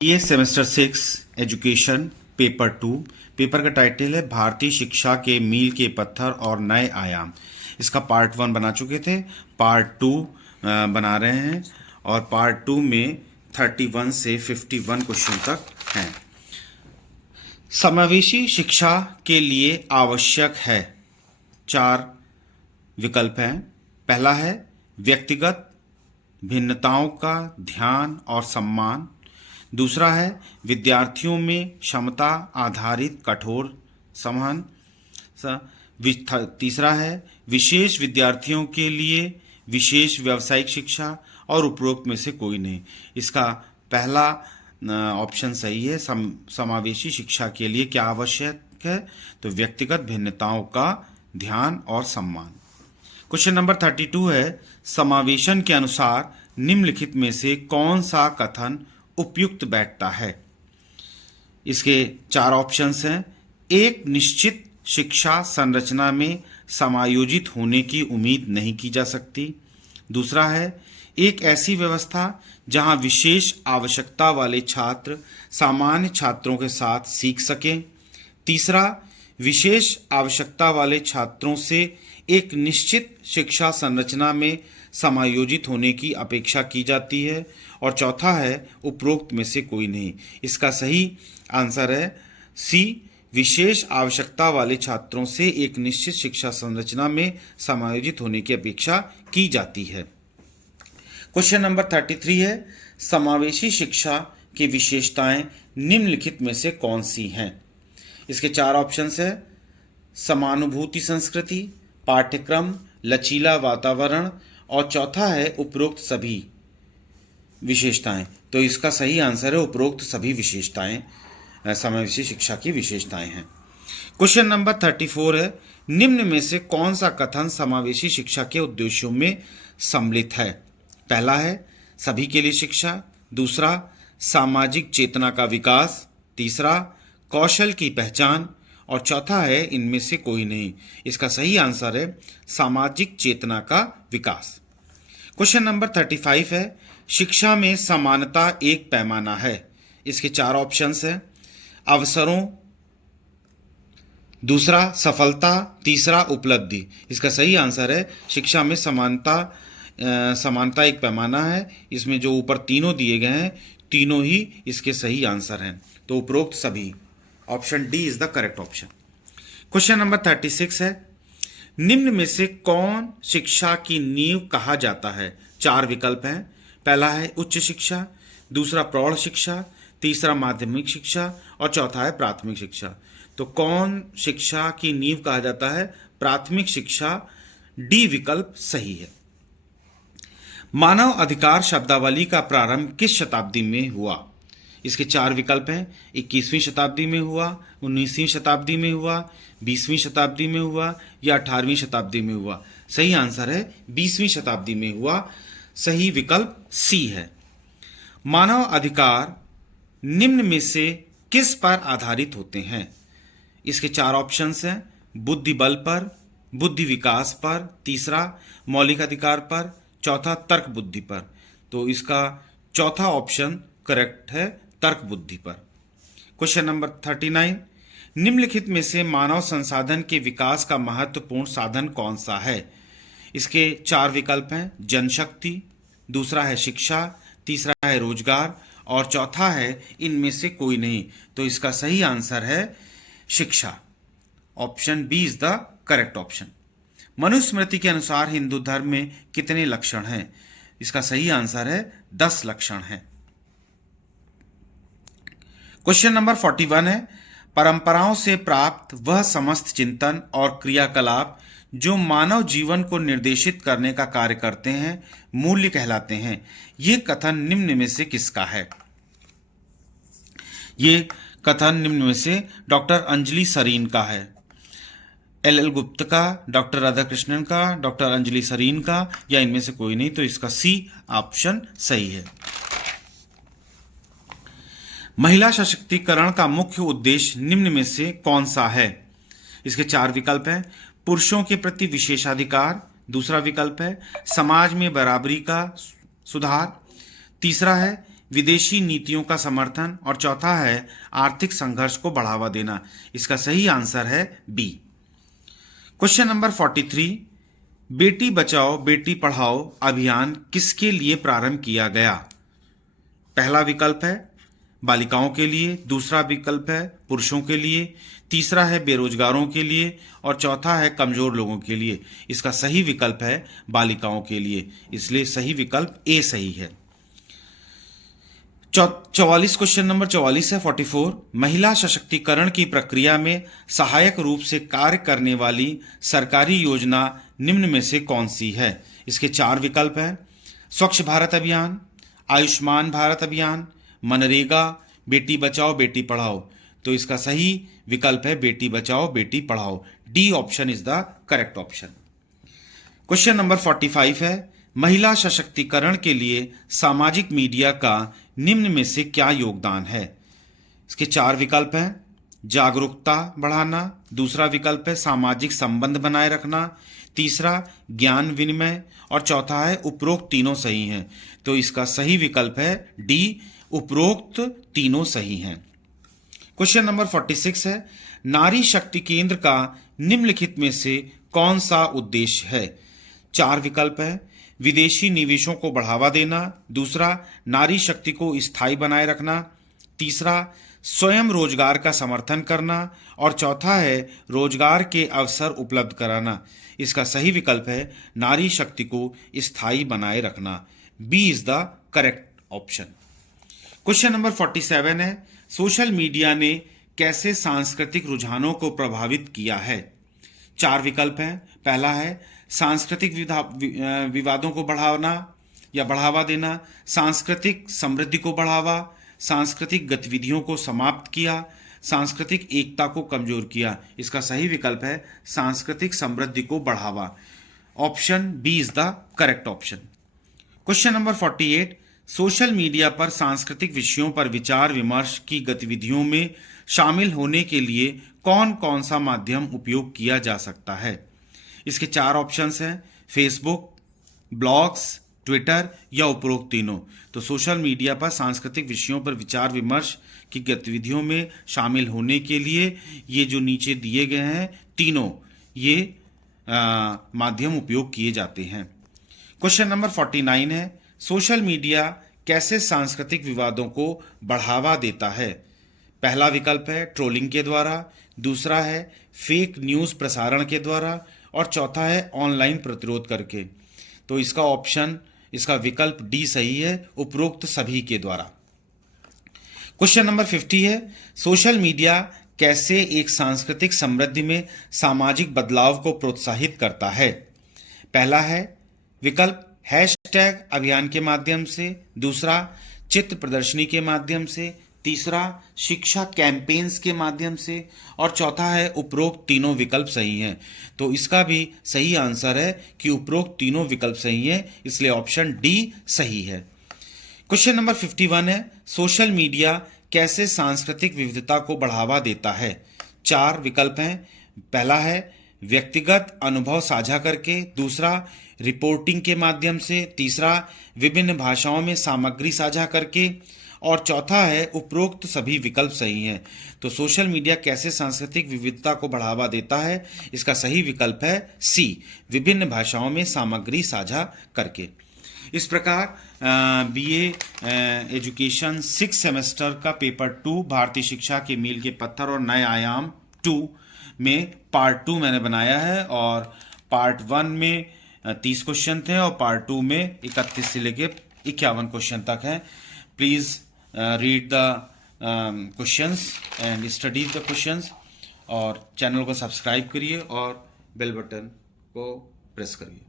ये semester 6 education paper 2। Paper का title है भारतीय शिक्षा के मील के पत्थर और नए आयाम। इसका पार्ट 1 बना चुके थे, पार्ट 2 बना रहे हैं और पार्ट 2 में 31 से 51 क्वेश्चन तक हैं। समावेशी शिक्षा के लिए आवश्यक है 4 विकल्प हैं। पहला है व्यक्तिगत भिन्नताओं का ध्यान और सम्मान। दूसरा है विद्यार्थियों में क्षमता आधारित कठोर संवहन। तीसरा है विशेष विद्यार्थियों के लिए विशेष व्यावसायिक शिक्षा और उपरोक्त में से कोई नहीं। इसका पहला ऑप्शन सही है। समावेशी शिक्षा के लिए क्या आवश्यक है? तो व्यक्तिगत भिन्नताओं का ध्यान और सम्मान। क्वेश्चन नंबर 32 है समावेशन के अनुसार निम्नलिखित में से कौन सा कथन उपयुक्त बैठता है? इसके 4 ऑप्शंस हैं। एक निश्चित शिक्षा संरचना में समायोजित होने की उम्मीद नहीं की जा सकती। दूसरा है एक ऐसी व्यवस्था जहां विशेष आवश्यकता वाले छात्र सामान्य छात्रों के साथ सीख सकें। तीसरा विशेष आवश्यकता वाले छात्रों से एक निश्चित शिक्षा संरचना में समायोजित होने की अपेक्षा की जाती है। और चौथा है उपरोक्त में से कोई नहीं। इसका सही आंसर है सी, विशेष आवश्यकता वाले छात्रों से एक निश्चित शिक्षा संरचना में समायोजित होने की अपेक्षा की जाती है। क्वेश्चन नंबर 33 है समावेशी शिक्षा की विशेषताएं निम्नलिखित में से कौन सी हैं? इसके 4 ऑप्शंस है। समानुभूति संस्कृति, पाठ्यक्रम, लचीला वातावरण और चौथा है उपरोक्त सभी विशेषताएं। तो इसका सही आंसर है उपरोक्त सभी विशेषताएं समावेशी शिक्षा की विशेषताएं हैं। क्वेश्चन नंबर 34 है निम्न में से कौन सा कथन समावेशी शिक्षा के उद्देश्यों में सम्मिलित है? पहला है सभी के लिए शिक्षा। दूसरा सामाजिक चेतना का विकास। तीसरा कौशल की पहचान और चौथा है इनमें से कोई नहीं। इसका सही आंसर है सामाजिक चेतना का विकास। क्वेश्चन नंबर 35 है शिक्षा में समानता एक पैमाना है। इसके 4 ऑप्शंस हैं। अवसरों, दूसरा सफलता, तीसरा उपलब्धि। इसका सही आंसर है शिक्षा में समानता एक पैमाना है। इसमें जो ऊपर तीनों दिए गए हैं तीनों ही इसके सही आंसर हैं। तो उपरोक्त सभी, option D is the correct option. Question number 36 है निम्न में से कौन शिक्षा की नींव कहा जाता है? 4 विकल्प हैं। पहला है उच्च शिक्षा, दूसरा प्रौढ़ शिक्षा, तीसरा माध्यमिक शिक्षा और चौथा है प्राथमिक शिक्षा। तो कौन शिक्षा की नींव कहा जाता है? प्राथमिक शिक्षा। डी विकल्प सही है। मानव अधिकार शब्दावली का प्रारंभ किस शताब्दी में हुआ? इसके 4 विकल्प हैं। 21वीं शताब्दी में हुआ, 19वीं शताब्दी में हुआ, 20वीं शताब्दी में हुआ या 18वीं शताब्दी में हुआ। सही आंसर है 20वीं शताब्दी में हुआ। सही विकल्प सी है। मानव अधिकार निम्न में से किस पर आधारित होते हैं? इसके 4 ऑप्शंस हैं। बुद्धि बल पर, बुद्धि विकास पर, तीसरा मौलिक अधिकार पर, चौथा तर्क बुद्धि पर। तो इसका चौथा ऑप्शन करेक्ट है, तर्क बुद्धि पर। क्वेश्चन नंबर 39 निम्नलिखित में से मानव संसाधन के विकास का महत्वपूर्ण साधन कौन सा है? इसके 4 विकल्प हैं। जनशक्ति, दूसरा है शिक्षा, तीसरा है रोजगार और चौथा है इनमें से कोई नहीं। तो इसका सही आंसर है शिक्षा। Option B is the correct option. Manusmriti के अनुसार हिंदू धर्म में कितने लक्षण हैं? इसका सही आंसर है 10 लक्षण हैं। क्वेश्चन नंबर 41 है परंपराओं से प्राप्त वह समस्त चिंतन और क्रियाकलाप जो मानव जीवन को निर्देशित करने का कार्य करते हैं मूल्य कहलाते हैं। ये कथन निम्न में से किसका है? ये कथन निम्न में से डॉक्टर अंजलि सरीन का है। एल गुप्ता का, डॉक्टर राधाकृष्णन का, डॉक्टर अंजलि सरीन का या इनमें से कोई नहीं। तो इसका सी ऑप्शन सही है। महिला सशक्तिकरण का मुख्य उद्देश्य निम्न में से कौन सा है? इसके 4 विकल्प हैं। पुरुषों के प्रति विशेषाधिकार, दूसरा विकल्प है समाज में बराबरी का सुधार, तीसरा है विदेशी नीतियों का समर्थन और चौथा है आर्थिक संघर्ष को बढ़ावा देना। इसका सही आंसर है B. Question number 43, Beti Bachao Beti Padhao अभियान किसके लिए प्रारंभ किया गया? पहला विकल्प है बालिकाओं के लिए, दूसरा विकल्प है पुरुषों के लिए, तीसरा है बेरोजगारों के लिए और चौथा है कमजोर लोगों के लिए। इसका सही विकल्प है बालिकाओं के लिए, इसलिए सही विकल्प ए सही है। 44 क्वेश्चन नंबर 44 है 44, महिला सशक्तिकरण की प्रक्रिया में सहायक रूप से कार्य करने वाली सरकारी योजना निम्न में से कौन सी है? इसके चार विकल्प हैं, स्वच्छ भारत अभियान, आयुष्मान भारत अभियान, मनरेगा, बेटी बचाओ बेटी पढ़ाओ। तो इसका सही विकल्प है Beti Bachao Beti Padhao. D option is the correct option. Question number 45 है, महिला सशक्तिकरण के लिए सामाजिक मीडिया का निम्न में से क्या योगदान है? इसके चार विकल्प हैं, जागरूकता बढ़ाना, दूसरा विकल्प है सामाजिक संबंध बनाए रखना, तीसरा ज्ञान विनिमय और चौथा है उपरोक्त तीनों सही हैं। तो इसका सही विकल्प है डी, उपरोक्त तीनों सही हैं। क्वेश्चन नंबर 46 है, नारी शक्ति केंद्र का निम्नलिखित में से कौन सा उद्देश्य है? चार विकल्प है, विदेशी निवेशों को बढ़ावा देना, दूसरा नारी शक्ति को स्थायी बनाए रखना, तीसरा स्वयं रोजगार का समर्थन करना और चौथा है रोजगार के अवसर उपलब्ध कराना। इसका सही विकल्प है नारी शक्ति को स्थायी बनाए रखना। B is the correct option. Question number 47 है, सोशल मीडिया ने कैसे सांस्कृतिक रुझानों को प्रभावित किया है? चार विकल्प हैं, पहला है सांस्कृतिक विवादों को बढ़ाना या बढ़ावा देना, सांस्कृतिक समृद्धि को बढ़ावा, सांस्कृतिक गतिविधियों को समाप्त किया, सांस्कृतिक एकता को कमजोर किया। इसका सही विकल्प है सांस्कृतिक समृद्धि को बढ़ावा। Option B is the correct option. Question number 48, social media पर सांस्कृतिक विषयों पर विचार विमर्श की गतिविधियों में शामिल होने के लिए कौन कौन सा माध्यम उपयोग किया जा सकता है? इसके चार ऑप्शंस हैं, फेसबुक, ब्लॉग्स, ट्विटर या उपरोक्त तीनों। तो सोशल मीडिया पर सांस्कृतिक विषयों पर विचार विमर्श की गतिविधियों में शामिल होने के लिए ये जो नीचे दिए गए हैं तीनों ये माध्यम उपयोग किए जाते हैं। क्वेश्चन नंबर 49 है, सोशल मीडिया कैसे सांस्कृतिक विवादों को बढ़ावा देता है? पहला विकल्प है ट्रोलिंग के द्वारा, दूसरा है फेक न्यूज़ प्रसारण के द्वारा और चौथा है ऑनलाइन प्रतिरोध करके। तो इसका विकल्प डी सही है, उपरोक्त सभी के द्वारा। क्वेश्चन नंबर 50 है, सोशल मीडिया कैसे एक सांस्कृतिक समृद्धि में सामाजिक बदलाव को प्रोत्साहित करता है? पहला है विकल्प हैशटैग अभियान के माध्यम से, दूसरा चित्र प्रदर्शनी के माध्यम से, तीसरा शिक्षा कैंपेन्स के माध्यम से और चौथा है उपरोक्त तीनों विकल्प सही हैं। तो इसका भी सही आंसर है कि उपरोक्त तीनों विकल्प सही हैं, इसलिए ऑप्शन डी सही है। क्वेश्चन नंबर 51 है, सोशल मीडिया कैसे सांस्कृतिक विविधता को बढ़ावा देता है? चार विकल्प हैं, पहला है व्यक्तिगत अनुभव साझा करके, दूसरा रिपोर्टिंग के माध्यम से, तीसरा विभिन्न भाषाओं में सामग्री साझा करके और चौथा है उपरोक्त सभी विकल्प सही हैं। तो सोशल मीडिया कैसे सांस्कृतिक विविधता को बढ़ावा देता है, इसका सही विकल्प है सी, विभिन्न भाषाओं में सामग्री साझा करके। इस प्रकार बीए एजुकेशन 6 सेमेस्टर का पेपर 2 भारतीय शिक्षा के मील के पत्थर और नए आयाम 2 में पार्ट 2 मैंने बनाया है और पार्ट 1 में 30 क्वेश्चन थे और पार्ट 2 में 31 से लेके 51 क्वेश्चन तक हैं। Please read the questions and study the questions और चैनल को सब्सक्राइब करिए और बेल बटन को प्रेस करिए।